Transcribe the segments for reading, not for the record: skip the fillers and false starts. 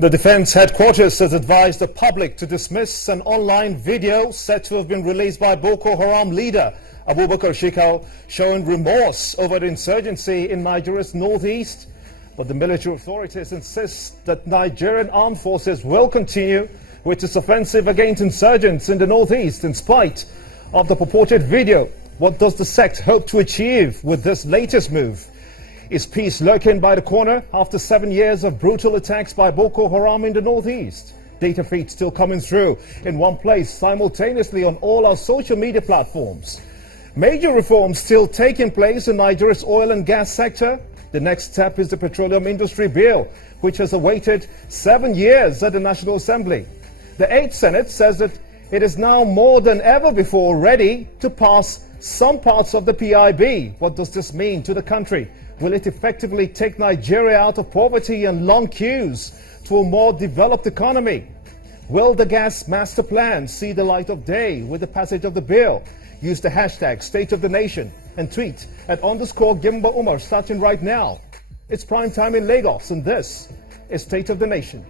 The Defense Headquarters has advised the public to dismiss an online video said to have been released by Boko Haram leader Abubakar Shekau showing remorse over the insurgency in Nigeria's northeast. But the military authorities insist that Nigerian armed forces will continue with its offensive against insurgents in the northeast in spite of the purported video. What does the sect hope to achieve with this latest move? Is peace lurking by the corner after 7 years of brutal attacks by Boko Haram in the northeast? Data feeds still coming through in one place simultaneously on all our social media platforms. Major reforms still taking place in Nigeria's oil and gas sector. The next step is the Petroleum Industry Bill, which has awaited 7 years at the National Assembly. The 8th Senate says that it is now more than ever before ready to pass some parts of the PIB. What does this mean to the country? Will it effectively take Nigeria out of poverty and long queues to a more developed economy? Will the gas master plan see the light of day with the passage of the bill? Use the hashtag State of the Nation and tweet at _Gimba Umar starting right now. It's prime time in Lagos and this is State of the Nation.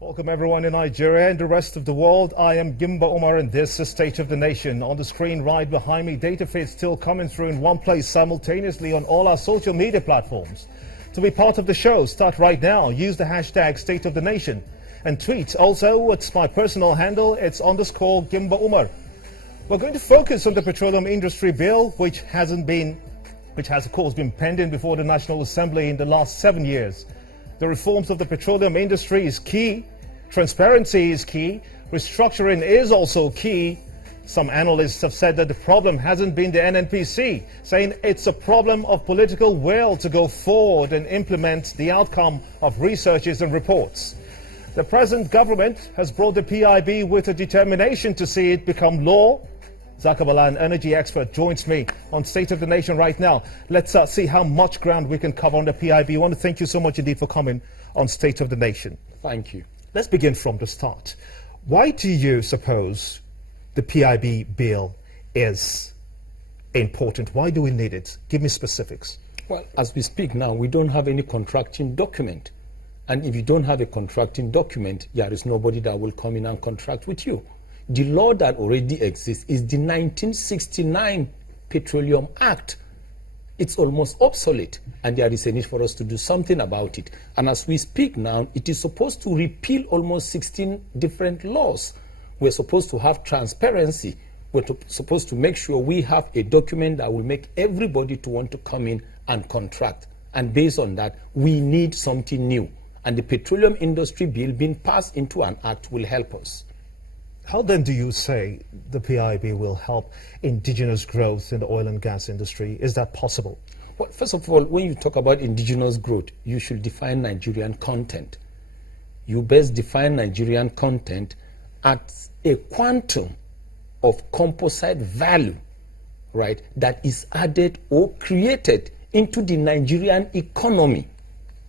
Welcome everyone in Nigeria and the rest of the world. I am Gimba Umar and this is State of the Nation. On the screen right behind me, data feeds still coming through in one place simultaneously on all our social media platforms. To be part of the show, start right now. Use the hashtag State of the Nation and tweet. Also, it's my personal handle. It's _Gimba Umar. We're going to focus on the Petroleum Industry Bill, which has of course been pending before the National Assembly in the last 7 years. The reforms of the petroleum industry is key. Transparency is key. Restructuring is also key. Some analysts have said that the problem hasn't been the NNPC, saying it's a problem of political will to go forward and implement the outcome of researches and reports. The present government has brought the PIB with a determination to see it become law. Zakabala, an energy expert, joins me on State of the Nation right now. Let's see how much ground we can cover on the PIB. I want to thank you so much indeed for coming on State of the Nation. Thank you. Let's begin from the start. Why do you suppose the PIB bill is important? Why do we need it? Give me specifics. Well, as we speak now, we don't have any contracting document. And if you don't have a contracting document, there is nobody that will come in and contract with you. The law that already exists is the 1969 Petroleum Act. It's almost obsolete, and there is a need for us to do something about it. And as we speak now, it is supposed to repeal almost 16 different laws. We're supposed to have transparency. We're supposed to make sure we have a document that will make everybody to want to come in and contract. And based on that, we need something new. And the Petroleum Industry Bill being passed into an act will help us. How then do you say the PIB will help indigenous growth in the oil and gas industry? Is that possible? Well, first of all, when you talk about indigenous growth, you should define Nigerian content. You best define Nigerian content as a quantum of composite value, right, that is added or created into the Nigerian economy,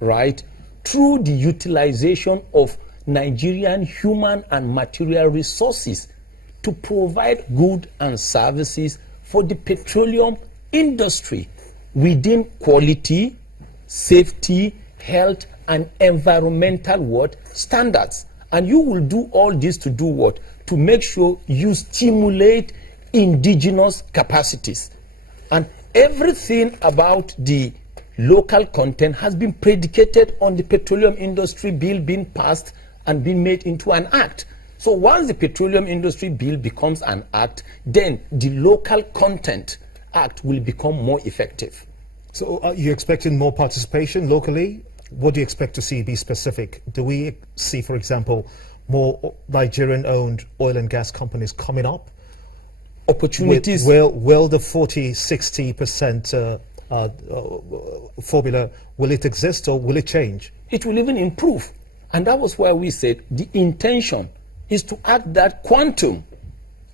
right, through the utilization of Nigerian human and material resources to provide goods and services for the petroleum industry within quality, safety, health, and environmental standards. And you will do all this to do what? To make sure you stimulate indigenous capacities. And everything about the local content has been predicated on the Petroleum Industry Bill being passed and being made into an act. So once the Petroleum Industry Bill becomes an act, then the local content act will become more effective. So are you expecting more participation locally? What do you expect to see? Be specific. Do we see, for example, more Nigerian-owned oil and gas companies coming up? Opportunities. Will the 40-60% formula, will it exist or will it change? It will even improve. And that was why we said the intention is to add that quantum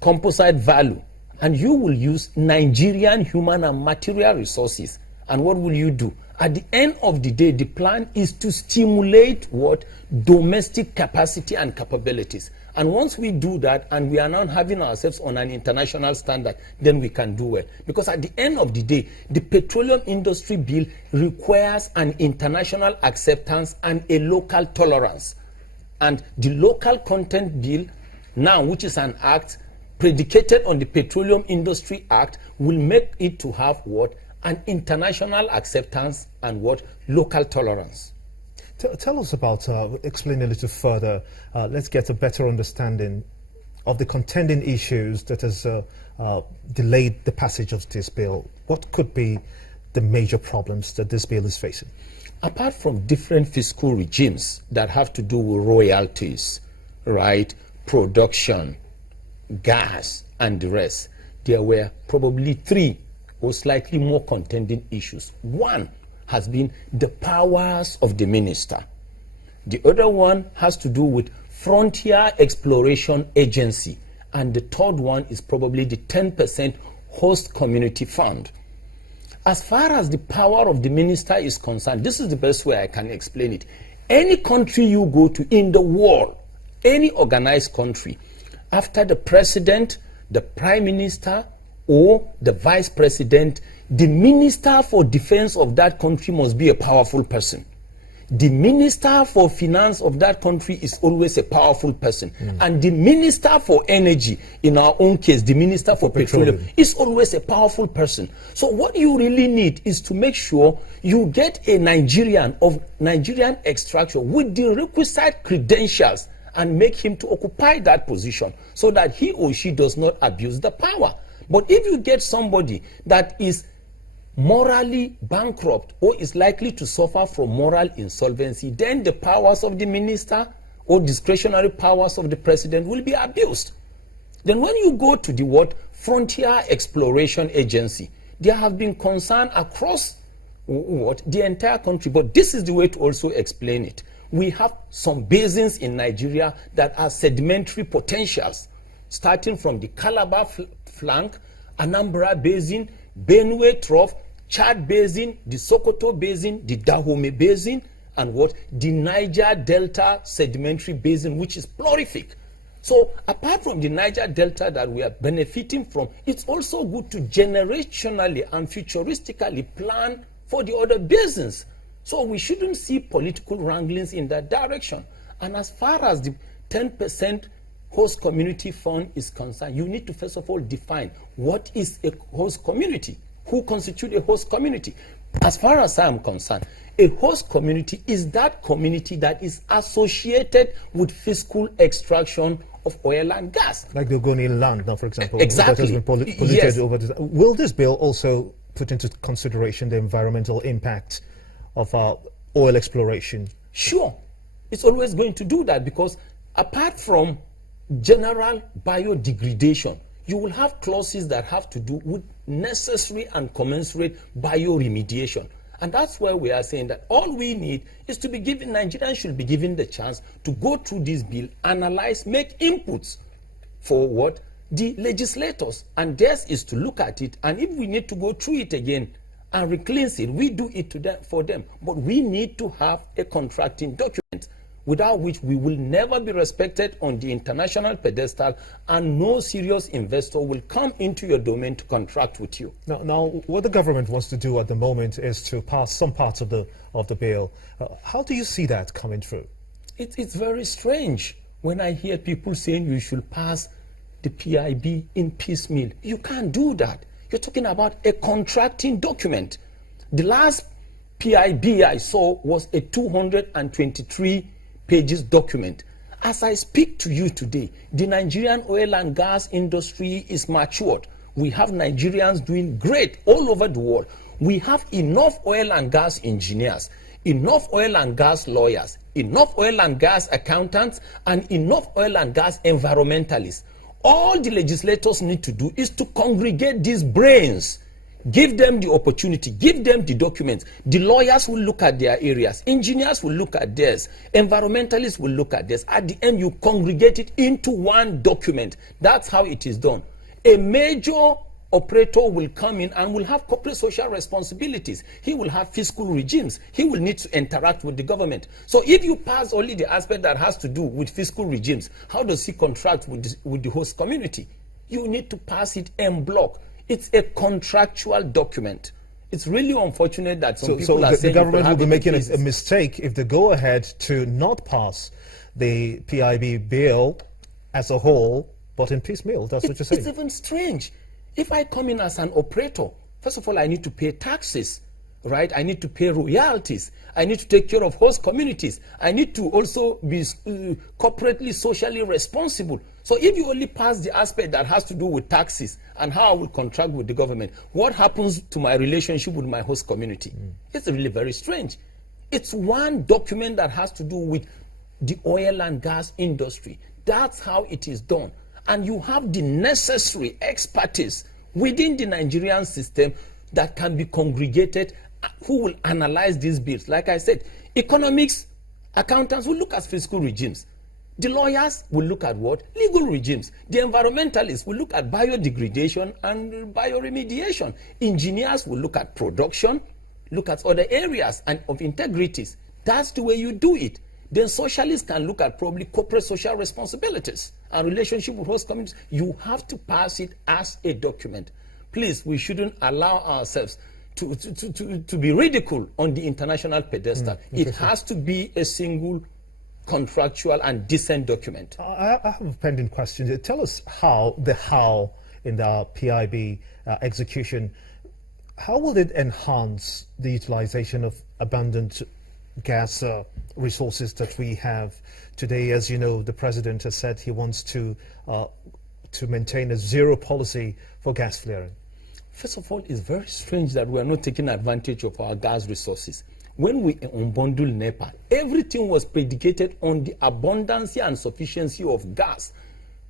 composite value and you will use Nigerian human and material resources. And what will you do? At the end of the day, the plan is to stimulate what? Domestic capacity and capabilities. And once we do that, and we are now having ourselves on an international standard, then we can do well. Because at the end of the day, the petroleum industry bill requires an international acceptance and a local tolerance. And the local content bill now, which is an act predicated on the Petroleum Industry Act, will make it to have what? An international acceptance and what? Local tolerance. Tell us about, explain a little further, let's get a better understanding of the contending issues that has delayed the passage of this bill. What could be the major problems that this bill is facing? Apart from different fiscal regimes that have to do with royalties, right, production, gas, and the rest, there were probably three or slightly more contending issues. One has been the powers of the minister. The other one has to do with Frontier Exploration Agency. And the third one is probably the 10% host community fund. As far as the power of the minister is concerned, this is the best way I can explain it. Any country you go to in the world, any organized country, after the president, the prime minister, or the vice president, the minister for defense of that country must be a powerful person. The minister for finance of that country is always a powerful person. And the minister for energy, in our own case, the minister for petroleum, is always a powerful person. So what you really need is to make sure you get a Nigerian of Nigerian extraction with the requisite credentials and make him to occupy that position so that he or she does not abuse the power. But if you get somebody that is morally bankrupt or is likely to suffer from moral insolvency, then the powers of the minister or discretionary powers of the president will be abused. Then when you go to the Frontier Exploration Agency, there have been concern across the entire country, but this is the way to also explain it. We have some basins in Nigeria that are sedimentary potentials, starting from the Calabar flank, Anambra Basin, Benue Trough, Chad Basin, the Sokoto Basin, the Dahomey Basin, and the Niger Delta Sedimentary Basin, which is prolific. So apart from the Niger Delta that we are benefiting from, it's also good to generationally and futuristically plan for the other basins. So we shouldn't see political wranglings in that direction. And as far as the 10% host community fund is concerned, you need to first of all define what is a host community, who constitute a host community. As far as I am concerned, a host community is that community that is associated with fiscal extraction of oil and gas. Like the Ogonian land now, for example, exactly. that has been polluted Yes. over this. Will this bill also put into consideration the environmental impact of oil exploration? Sure. It's always going to do that, because apart from general biodegradation, you will have clauses that have to do with necessary and commensurate bioremediation. And that's where we are saying that all we need is to be given, Nigerians should be given the chance to go through this bill, analyze, make inputs for the legislators. And theirs is to look at it, and if we need to go through it again and recleanse it, we do it for them. But we need to have a contracting document, without which we will never be respected on the international pedestal, and no serious investor will come into your domain to contract with you. Now, what the government wants to do at the moment is to pass some parts of the bill. How do you see that coming through? It's very strange when I hear people saying you should pass the PIB in piecemeal. You can't do that. You're talking about a contracting document. The last PIB I saw was a 223 pages document. As I speak to you today, the Nigerian oil and gas industry is matured. We have Nigerians doing great all over the world. We have enough oil and gas engineers, enough oil and gas lawyers, enough oil and gas accountants, and enough oil and gas environmentalists. All the legislators need to do is to congregate these brains. Give them the opportunity, give them the documents. The lawyers will look at their areas, engineers will look at theirs, environmentalists will look at theirs. At the end, you congregate it into one document. That's how it is done. A major operator will come in and will have corporate social responsibilities. He will have fiscal regimes. He will need to interact with the government. So if you pass only the aspect that has to do with fiscal regimes, how does he contract with the host community? You need to pass it en bloc. It's a contractual document. It's really unfortunate that some people are saying the government will be making a a mistake if they go ahead to not pass the PIB bill as a whole, but in piecemeal. That's what you're saying. It's even strange. If I come in as an operator, first of all, I need to pay taxes, right? I need to pay royalties. I need to take care of host communities. I need to also be corporately, socially responsible. So if you only pass the aspect that has to do with taxes and how I will contract with the government, what happens to my relationship with my host community? It's really very strange. It's one document that has to do with the oil and gas industry. That's how it is done. And you have the necessary expertise within the Nigerian system that can be congregated who will analyze these bills. Like I said, economics, accountants will look at fiscal regimes. The lawyers will look at what? Legal regimes. The environmentalists will look at biodegradation and bioremediation. Engineers will look at production, look at other areas and of integrities. That's the way you do it. Then socialists can look at probably corporate social responsibilities and relationship with host communities. You have to pass it as a document. Please, we shouldn't allow ourselves to be ridiculed on the international pedestal. It has to be a single contractual and decent document. I have a pending question. Tell us how in the PIB execution, how will it enhance the utilization of abundant gas resources that we have today? As you know, the president has said he wants to maintain a zero policy for gas flaring. First of all, it's very strange that we are not taking advantage of our gas resources. When we unbundled NEPA, everything was predicated on the abundance and sufficiency of gas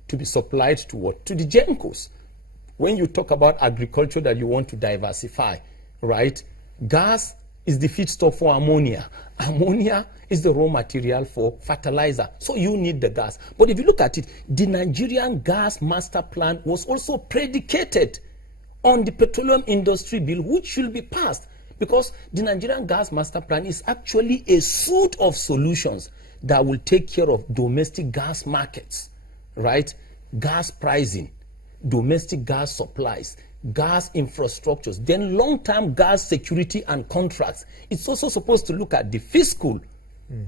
to be supplied to what? To the GENCOs. When you talk about agriculture that you want to diversify, right? Gas is the feedstock for ammonia. Ammonia is the raw material for fertilizer. So you need the gas. But if you look at it, the Nigerian Gas Master Plan was also predicated on the Petroleum Industry Bill, which should be passed. Because the Nigerian Gas Master Plan is actually a suite of solutions that will take care of domestic gas markets, right? Gas pricing, domestic gas supplies, gas infrastructures, then long-term gas security and contracts. It's also supposed to look at the fiscal,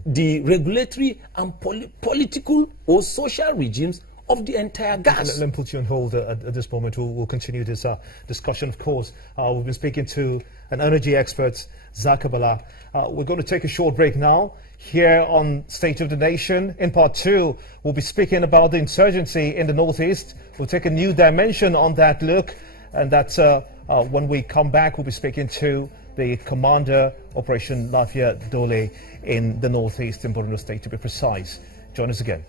the regulatory and political or social regimes of the entire gas. Let me put you on hold at this moment. We'll continue this discussion, of course. We've been speaking to an energy expert, Zakabala. We're going to take a short break now here on State of the Nation. In part 2, we'll be speaking about the insurgency in the Northeast. We'll take a new dimension on that look, and that's when we come back, we'll be speaking to the Commander, Operation Lafia Dole in the Northeast, in Borno State, to be precise. Join us again.